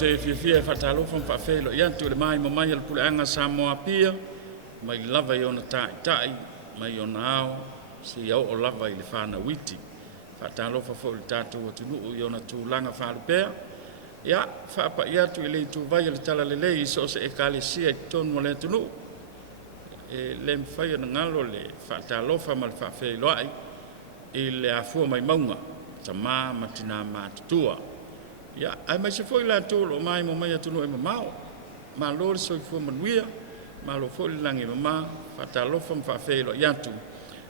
te fia whatalo wham whawhelo ia tu le mai mamai al pule anga Samoa pia mai lava i ona tai mai ona ao si au o lava i le whana witi whatalo whafo le tātou o tunu i ona tūlanga whalupea ia whapa ia tu i le tu vai le tala le lei so se e kale sia i tonu o le tunu e le mwhai ana ngalo le whatalo whama le whawhelo ai i le afua mai maunga ta mā matina mātutua ia ai mai se foi la tolo mai mo mai atunu e mamao ma lo so fu manuia ma lo fo langi mama fata lo fam fa felo yatu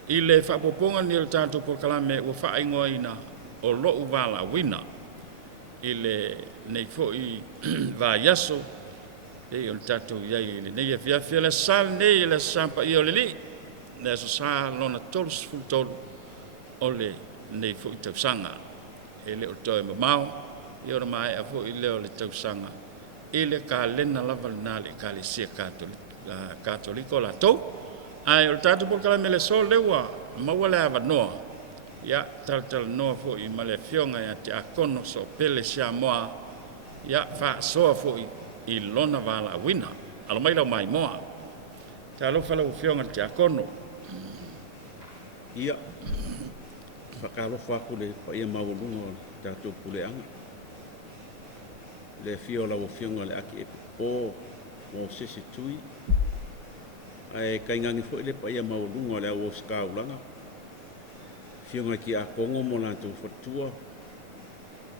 ile fa poponga ni tanto por kalame o fa ingo ina o lo Vaalauina ile nei fo i va yaso e o tato ia ile nei fia la sal nei la sampa i ole li na so sa lona tols fu tol ole nei fo i tafsanga ele o toi mamao i ora mai a fo i leo le tausanga i le ka lena lava na le ka le sia katoliko la tau ai o tatu por kala mele sol lewa maua le ava noa ia tal noa fo i male fionga ia te akono so pele Siamoa ia fa soa fo i lona Vaalauina alo mai lau mai moa talo fala u fionga te akono ia whakalo whakule pa ia maulunga tatu pule anga le fiola o fionga le aki o sisi tui ai kaingangi fo le pa ia maulunga le o skaulanga fionga ki a kongo mo la tu fatua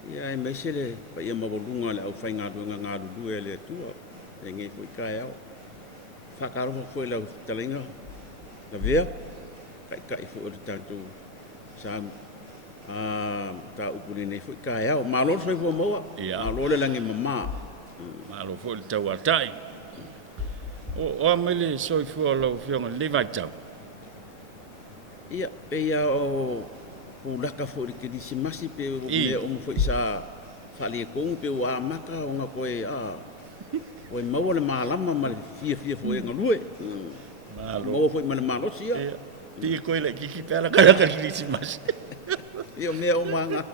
ia ai mesele pa ia maulunga le au fainga ngā du le tua e nge fo kai au whakaro fo le talinga la vea kai fo o tanto sam ta upuni nei foi kai au malo foi fo moa malo le langi mama malo fo le tau atai o amele soi fo lo fionga levaita ia pe ia o pulaka fo le kidisi masi pe o me o foi sa fali kong pe wa maka o nga koe o mau le malama ma fia fo e ngalue malo o foi mal malo sia pi koe le kiki pera ka kidisi masi io me o manga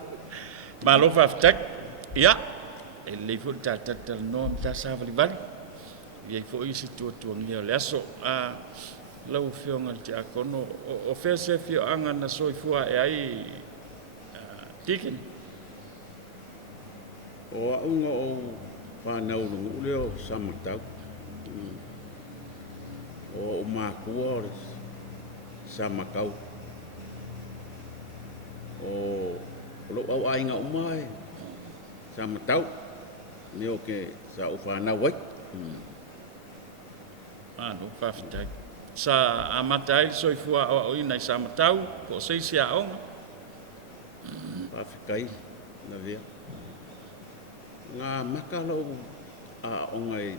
malo faftak ia e le fu tata no ta sa vali vali ia fo i situ tu ngia le aso a lau fionga te akono o fese fio anga na soifua e ai tikin o unga o whanau lungu leo samatau o makua o samakau o lo au ainga o mai samatau neo ke sa o whanau wai no faftai sa amatai soifua o ina samatau ko seisia onga Afrikai na vea ngā makalo a ongai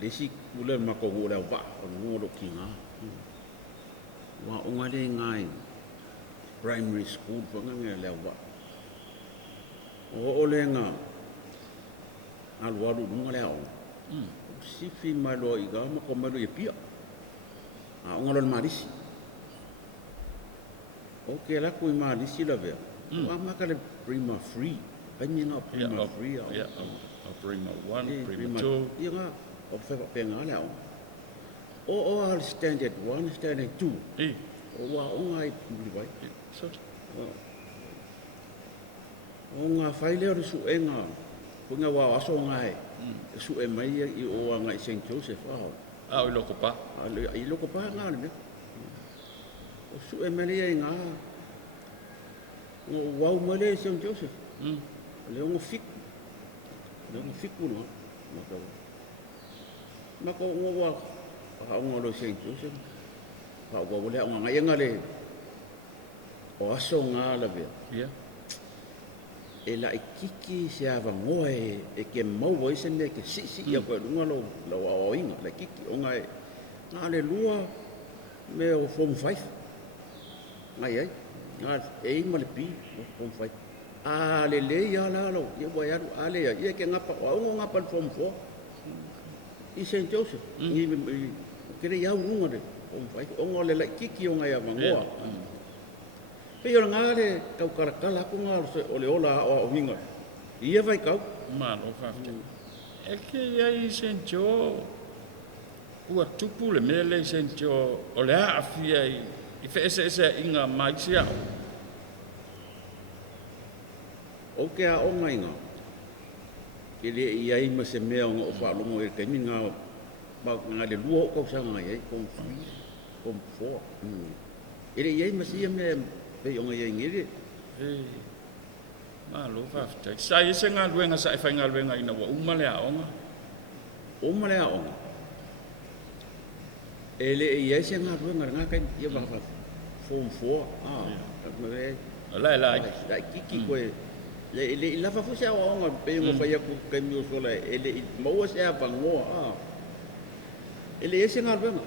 lesi kule mako ngore wa o ngoro ki ngā wa onga le ngai primary school pa ngā le wa o ole ngā alwaru ngā le o sifi malo i ga mako malo i pia a onga lo marisi o ke la ko i marisi la vea wa makale prima free Panyina prima free prima 1 prima 2 ia nga o fa penga le o al standard 1 standard 2 o wa o ngai puli vai so o nga faile o su enga ko nga wa aso ngai su e mai i o nga St Joseph o loko pa i loko pa nga le o su e mai nga o wa male St Joseph Leongo fiku no mako ngwa ha ngolo St Joseph pa wa bole nga yenga le o aso nga la vea e la ikiki se ava ngoe e ke mau voi se ne ke si ya ko lunga lo o inga la kiki o nga nga le lua me o form 5 ngai ai nga e ma le pi form 5 le ya la lo ye wa ya ale ya ye ke ngapa o ngapa form 4 i St Joseph ni kire ya unga de form 5 o ngole la kiki o nga ya mangoa pe yo nga le kau kala ko nga o le ola o hinga ia vai kau ma no fa E ke ai sentio ua tupu le mele sentio o le a afia I ese inga mai sia. O ke a o ngai ngā. Ke le iai ma se mea o whaalongo e te minga ngā le lua o kausanga iai, kom 3, kom 4. E le iai ma sia mea pei o ngai iai ngere. Ma lo whaftai. Sa ese ngā luenga sa e whai ngā luenga ina wa umale a onga. Umale a onga. E le iai se ngā luenga ngā kai ia wafa form 4. Lai. Lai kiki koe. Le lava fu se o nga pe mo fa ya ku kai mi o sola ele mo se a vangoa ele ese nga venga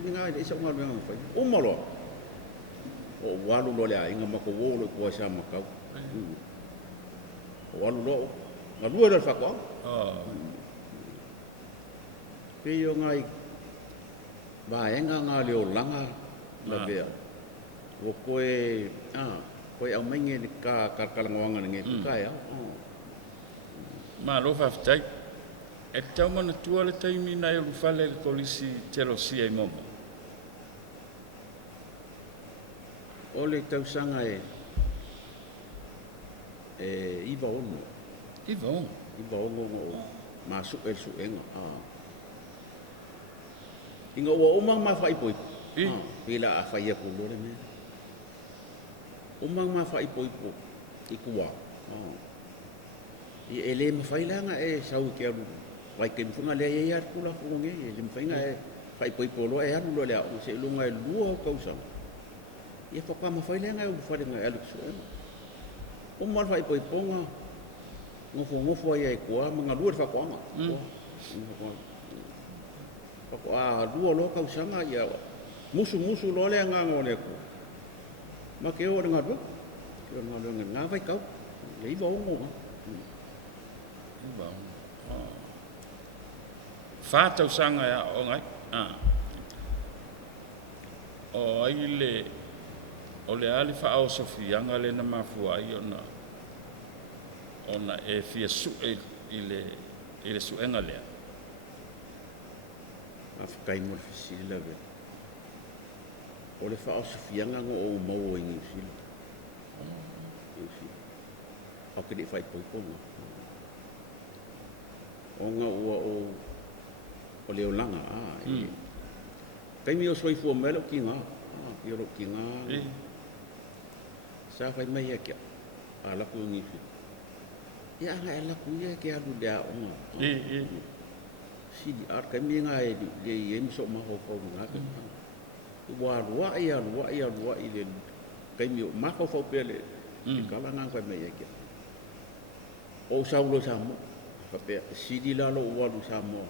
ni nga ese nga venga fa o malo o walu lo le a inga mako wo lo ko sa maka o walu lo nga lu era fa ko pe yo nga ba nga le o langa la be o koe koe au mai nge ka kalangoanga nge kai au. Ma lo whaftai. E tau mana tua le taimi na e rufale le kolisi telosia I momo. O le tau sanga iwa ono. Iwa ono? Iwa ono ma su enga. Inga ua omang ma whai poi. Pila a whai aku lore mea. Umang ma fai poipo ikua. I ele ma fai langa e sau ke alu. Vai ke mfunga le e ar kula funge e le mfainga e fai poipo lo e anu lo le o se lunga e lua o kausa. I fa pa ma fai langa e fa nga alu so. Umar fai poipo nga ngofo ai kua manga lua fa kwa nga. Fa kwa lua lo kausa nga ia musu lo le nga ngole ko. Ma ke o nga do ke nga vai kau le iwa ongo iwa fa tau sanga ya o ngai o ai le ali fa o sofia nga le na mafua ai ona e fia su ile su enga le afkai mo fisila ve o le fa o sufianga ngo o mau i New Zealand. O ke fai poipo nga. O nga ua o leo langa. Kai mi o soi fua mele o ki nga. Ki oro ki nga. Sa fai mai e kia. A laku New Zealand. Ia nga e laku ia ke alu dea o nga. Sidi ar kai mi nga e le miso maho kau nga ka. Wa ia le kai mi ma ko fo pele kala nga ko me yake o saulo samo fa pe sidi la lo wa lu samo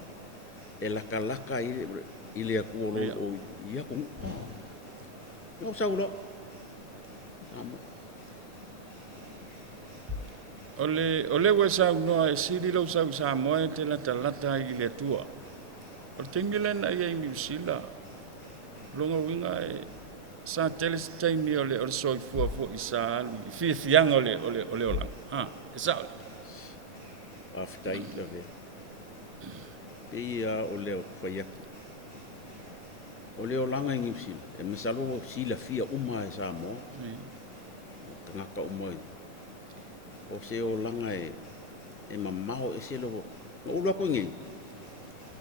e la kalaka ile ku lo o ia ku o saulo ole wa sa no e sidi lo sa samo e te la ile tua o tingelen ai New Zealand longa winga e sa teles taimi ole soi fua isa fianga ole ola isa aftai la ve ia ole faya ole olanga ngipsi e masalo sila fia uma e sa mo ngaka uma o se olanga e mamao e se lo lo ko ngi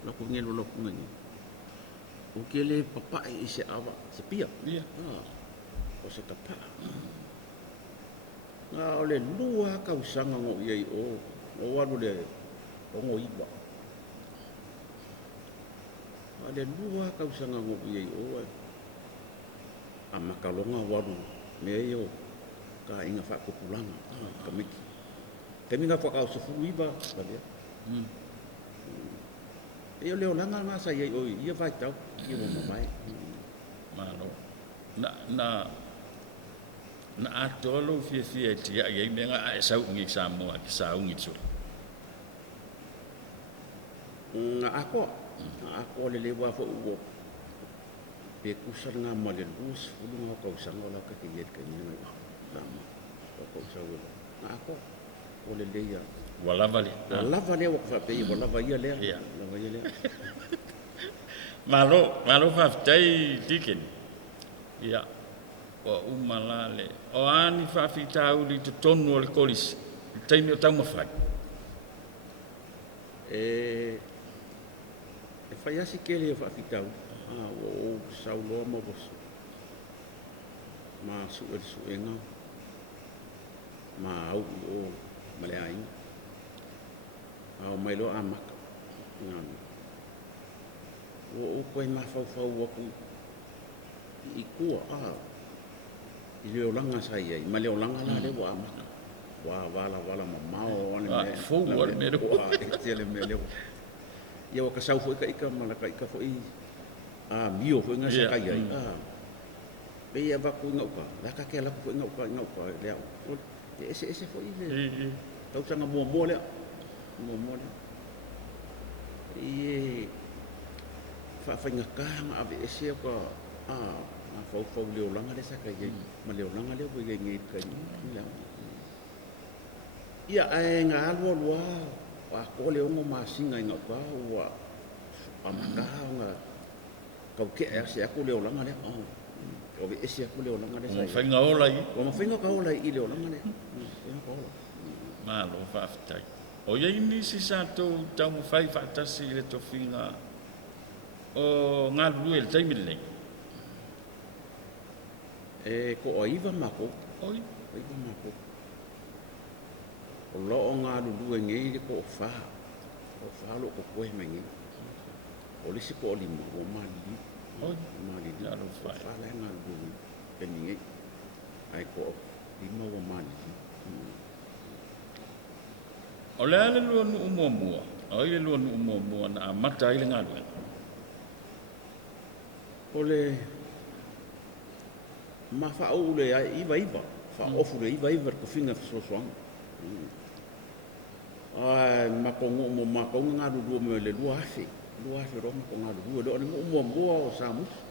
lo ko ngi o ke le papa I se awa se pia o se tapa nga o le lua kausanga ngo iai o walu le o ngo iwa a le lua kausanga ngo iai o a makalonga walu me yo ka inga whakupulanga ka miki te minga whakao se fuiwa e leo langa masa iai o ia vai tau ia mo mai malo na atolo fia tia ia menga a sau ngi Samoa ki sau ngi tsu nga ako le lewa fo uo pe kusar nga male lus fulu nga ko sang ola ka ki yet ka ni nga ko sa wala nga ako o le leia. Walava le. Walava le o fa pe walava ia le. Ia. Walava ia le. Malo whaftai tiken. Ia. O umalale. O ani whawhitau li te tonu o le kolis. Taimi o tau mawhai. E whai asi kele o whawhitau. O sauloa mo bosu. Ma suenga. Ma au o maleainga. Au mai lo amaka. O koe mawhauwhau aku i kua i leo langa sai ai. Ma leo langa la leo amaka. Wala mamao ane me. Fou ane me leo. E tele me leo. Ia waka sau fo ika malaka ika fo i mio fo inga sakai ai. Pe ia waku inga uka. Laka ke laku fo inga uka. Lea te ese fo i le. Tau sanga mua lea. Mua lea. Ie whainga kahanga ave ese ka ma fau leo langa le sakai ai. Ma leo langa leo po i ngai kai. Ia ai ngā alua wa kole ongo masinga inga uka ua amakaha ngā kau ke ase aku leo langa le. O ve ese aku leo langa le sai. Whainga ola i. O mawhainga ka ola i leo langa le. Malo whaftai. O iei nisi sa tau mu whai whaatasi le tofinga o ngā lue le taimile. Ko o iwa mako. Oi. Iwa mako. O loo ngā lulue ngei le ko o wha. O wha lo ko koe mengi. O lisi ko o lima. O mali. Oi. Mali. Lalo whai. O wha le ngā lulue. Peni ngei. Ai ko o lima o mali. O lea le lua nu mua. O i le lua nu mua na amata i le ngā lue. O le ma wha o le iwa. Wha ofu le iwa ko whinga sosoanga. Ma kongo ngā lulua me le lua afe. Lua afe ronga ko ngā lulua. Leo ni mua o Samusu.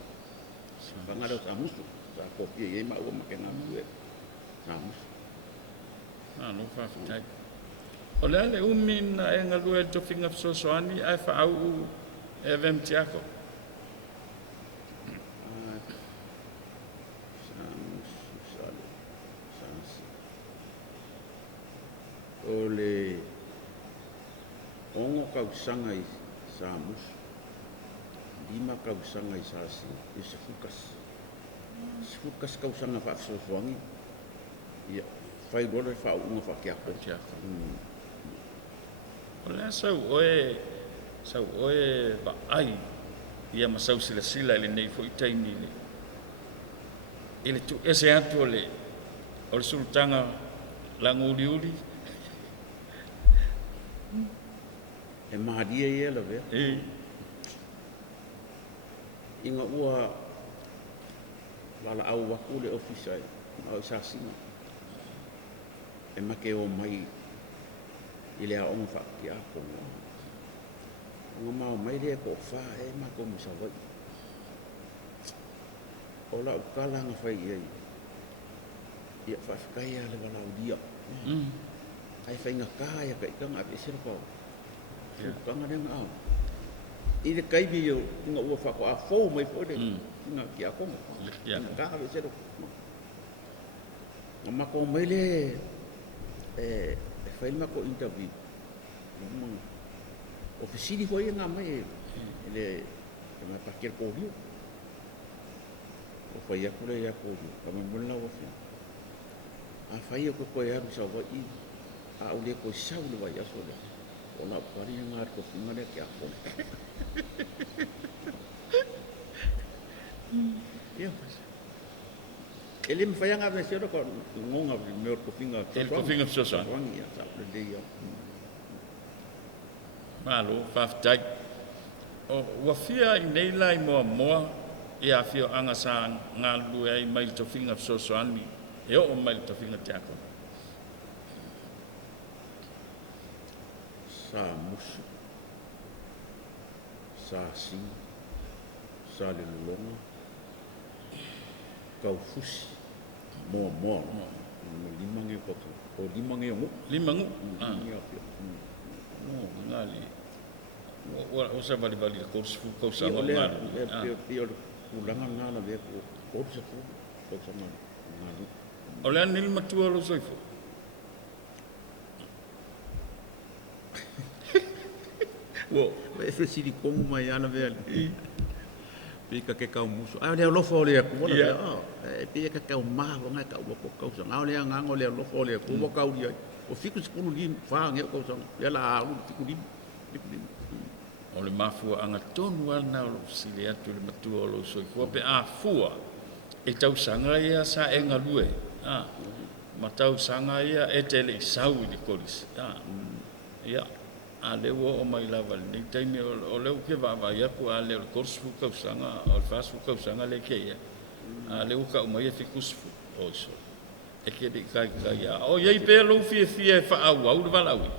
Whanga leo Samusu. Sa kopia iei ma ua make ngā lulua. Samusu. No whawhitai. O lea le umina e ngā lue to whinga sosoani ai whaau e vem tiako. O le ongo kausanga i Samus, 5 kausanga i Sasi, i Sifukas. Sifukas kausanga whaafisosoangi. Ia, whai rore whaunga whakiako. O lea sau oe wa ai, ia masau sila ili nei fo i taimi le. Ile tu ese atu o le sultanga languri. E mahadia ia la vea. Inga ua wala au waku le ofisa au sasinga. E make o mai i le aonga whaki ako. Nga mao mai lea ko wha e mako misawai. O la ukalanga whai iei. Ia whawhikai a le wala udia. Ai whainga kāia ka ikanga api sira pao. Kanga nenga au. I le kaibi yo inga ua whako a fau mai fo le. Inga ki a konga. Inga ka api sira. Nga mako mai le whai mako interview. Ofisiri hoi ngā mai le mai pakir kōhiu. O whai aku le ia kōhiu. Kama mula wa whia. A whai ako koe aru sa wai. A ule koe sau le wai aso le. O la pari ngā ko whinga le ki a kōne. Ia. Ele me whai anga me sero ko ngonga me ko whinga. Ele ko whinga sosa. Wangi a sa le leia. Malo, whawhitai. O wafia i nei lai moa i awhio anga sa ngā lue ai mai to whinga sosoani. E o mai to whinga te ako. Sa musu. Sa si. Sa le lulonga. Kau fusi. Moa. Lima nge ko. O lima nge mo. Lima ngu. No, ngali. O sa bali ko fu ko sa no ngal. Pio ulangan ngala be ko sa fu ko sa ngal. O le anil matua lo soifo. Wo, e fesi di komu mai ana be ali. Pika ke kau musu. Le lofo le ku le. Pika ke kau ma nga kau ko kau sa ngau le ngango le lofo le ku mo kau dia. O fiku sekulu lim fa nge ko sa. Ya la u fiku lim. O le mafua anga tonu ana o sile atu le matua lo soifo pe a fua. E tau sanga ia sa e ngalue. Matau sanga ia e tele sau di kolis. Ya. Ale wo o mai lava ni taimi o leu ke va ia ku ale o korsu ka sanga o fasu ka sanga le ke ia. Ale o ka mai fi kusfu o so. E ke di ka ia. O ia pe lo fi fa au de Vaalauina.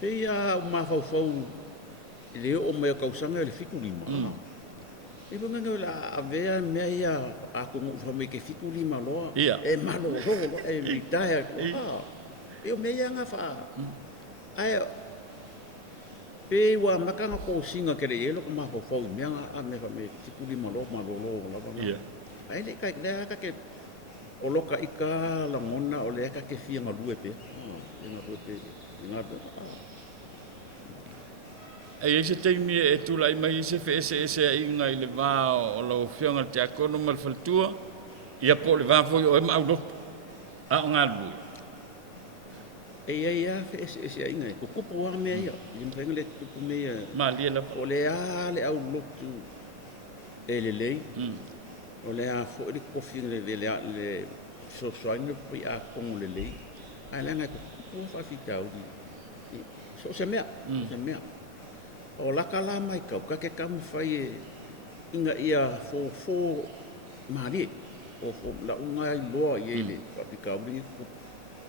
Pe ia o ma fau le o mai ka sanga le fiku lima. E po nga la avea me ia a ko mo fa me ke fiku lima lo. E malo ho e retire. E o me ia nga fa. Ai pe wa makanga ko singa kere yelo ko ma ko fo me a me fa me tikuli malo la ba. Ai le ka ke o loka ika la mona o le ka ke fia nga lue pe. Ina ko pe ina pe. Ai ese taimi e tu lai mai se fe ese ai ngai le va o lo fianga te akono mal faltua. Ia po le va fo o ma lo. A ngalu. Ia fe ese ai ngai ko ko wa me ia lim penga le ko me ia ma le la o le a le au lotu e le o le a fo di ko fin le so soine pi a con le ai la ngai ko fa fi tau di so se mea o la kala mai ka ke kam fai inga ia fo mari o fo la unga lo ye le pa pi ka bi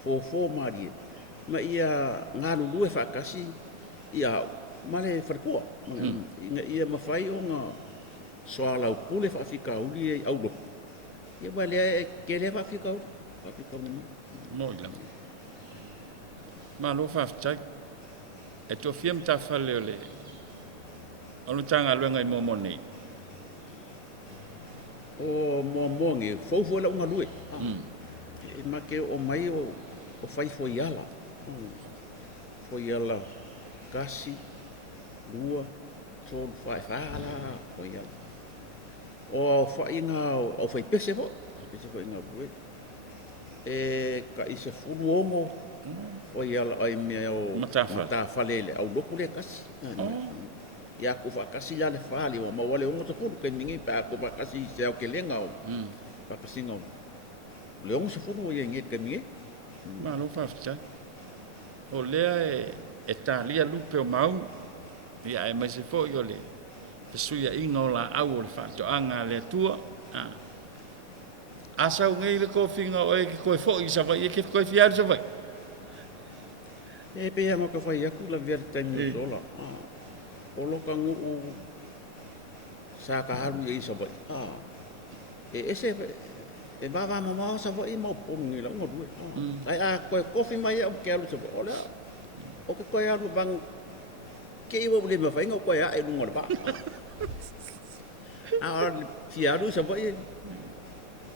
fo mari ma ia ngalu lue fakasi ia male farkua inga ia mafai o nga soala o kule fa fika uli e aulo ia wale ke le fa fika no ila ma no fa chai e to fiem ta fale ole onu tanga luenga i momoni o momongi fo la unga lue e ma ke o mai o fai fo iala foi ela kasi lua sol fai fala foi ela o fai nga o fai pese fo nga bue e ka isa fuongo foi ela ai me o mata falele au dokule kasi ya ku fa kasi ya le fali o ma wale o to ku ke ningi pa ku pa kasi se o ke lenga o pa kasi nga le o se fuongo ye ngi ke ningi ma no fa o lea e talia lupe o mau ia e mai se fo i o le pesuia inga o la au o le whaatoanga le tua asau ngai le kofinga o e ki koe fo i sa vai e ke koe fiari sa vai e pe hanga ka whai aku la vera taimi dola o loka ngu sa ka haru i sa vai e ese e baba mama sa vai mo pongi la ngor ai a koe kofi mai o ke alu sa vai ola o ke koe alu bang ke iwo le ma fai ngo koe a e ngor ba a fiaru sa vai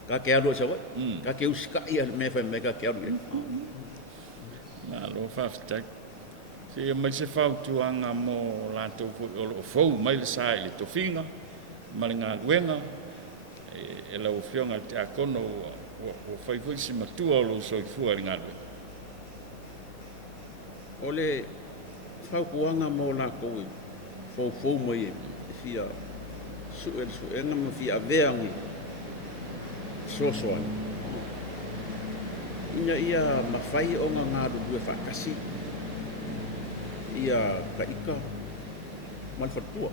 ka ke alu sa vai ka ke uska ia me fa me ka ke alu na lo fa ftak se mai se fa tu anga mo la to o fo mai le sai le to finga malinga wenga e la ufionga te akono o fai fuisi matua o lo soifua ringalu. O le whaukuanga mō nā koe fau mai e fia suenga ma fia aveangi sosoani. Ina ia mawhai o ngā rurue whakasi ia ka ika malfatua.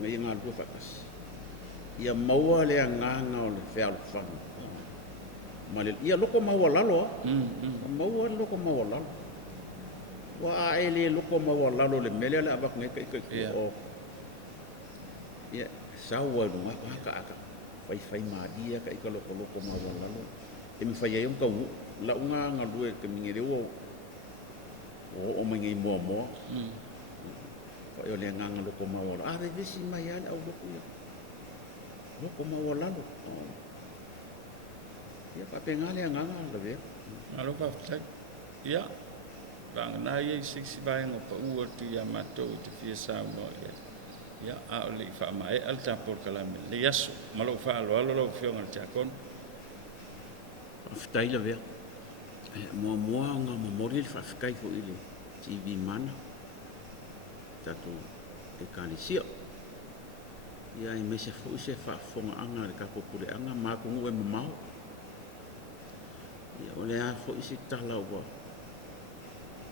Ngai ngā rurue whakasi. Ia maua le nganga o le whea whanga. Male ia loko maua lalo. Maua loko maua lalo. Wa ele loko maua lalo le mele le abak ngai kai o. Ia sawa no ngaka aka. fai madia ka ika loko mawalalo. E mi fai ayong kau launga ngalue ke mingere o mangai moa. Fa yo le nganga loko mawalalo. Ah, vesi mai ana au loko ia. Loko mawalalo. Ia pa pengale nganga lave. Alo pa tak. Ya. Bang na ye 6 bang pa u tu ya mato te fia sa no ya a le fa mai al tapor kala le yaso malo fa lo fio ngal takon aftai lave. Mo nga memorial fa kai fo ile TV mana. Tatu e kanisia. Ia i mese fo se fa fonga anga le ka popule anga ma ko ngue mau. Ia ole a fo isi tala wa.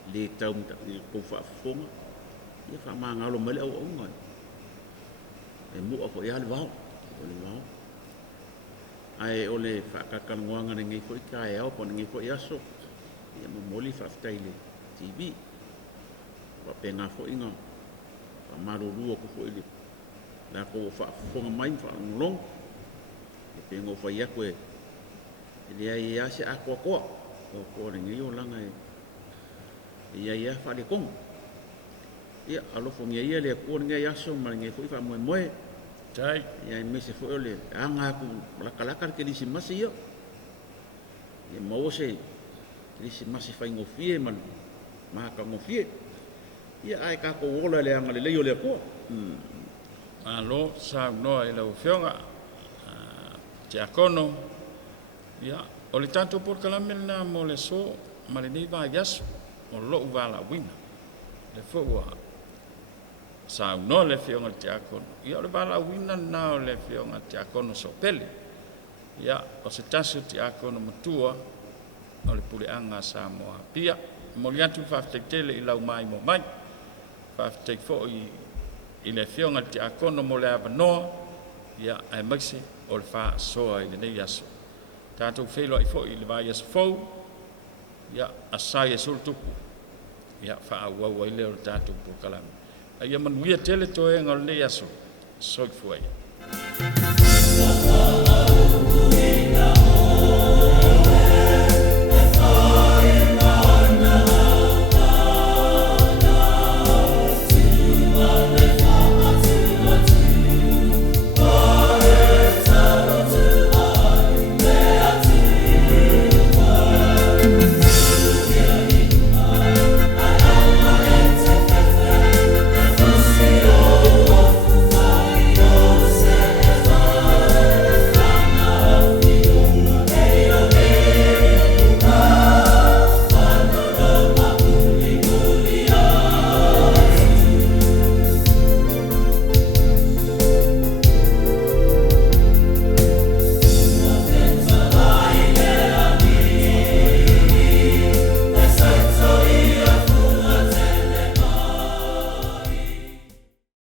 Le tau mta ni ko fa fonga. Ia fa ma ngalo mele o ngai. E mu o ia le wao. Ole wao. Ai ole fa ka kan ngoanga ngi ko ka e o pon ngi ko yaso. Ia mo moli fa taile TV. Wa penga fo inga. Fa maruru ko fo ile. Na ko fa fonga mai fa ngolong. E pengo fa ia ko e. Ia ia se akwa ko. Ko ngi o langa e. Ia fa le kong. Ia alo fo ngi ia le ko ngi yaso ma ngi fo fa moe. Tai. Ia me se fo le anga ku la ke disi masi yo. Ia mo se disi masi fa ngofie man. Ma ka ngofie. Ia ai ka ko ola le anga le yo le ko. Alo sa no e lo fio nga te akono ya o le tanto por kala na mo le so ma le nei va yaso o lo Vaalauina le fo wa sa no le fio nga te akono ya le Vaalauina na o le fio nga te akono so pele ya o se tasu te akono matua o le pule anga Siamoa pia mo le atu fa tele i lau mai mo mai fa te fo i le fio nga te akono mo le avanoa ya ai maxi o le fa soa i le nei yaso tatou feilo ai fo i le vai yaso fou ya asai e sultupu ya fa au ai le o tatou po kalami ai manuia tele toe nga le nei yaso soi fuai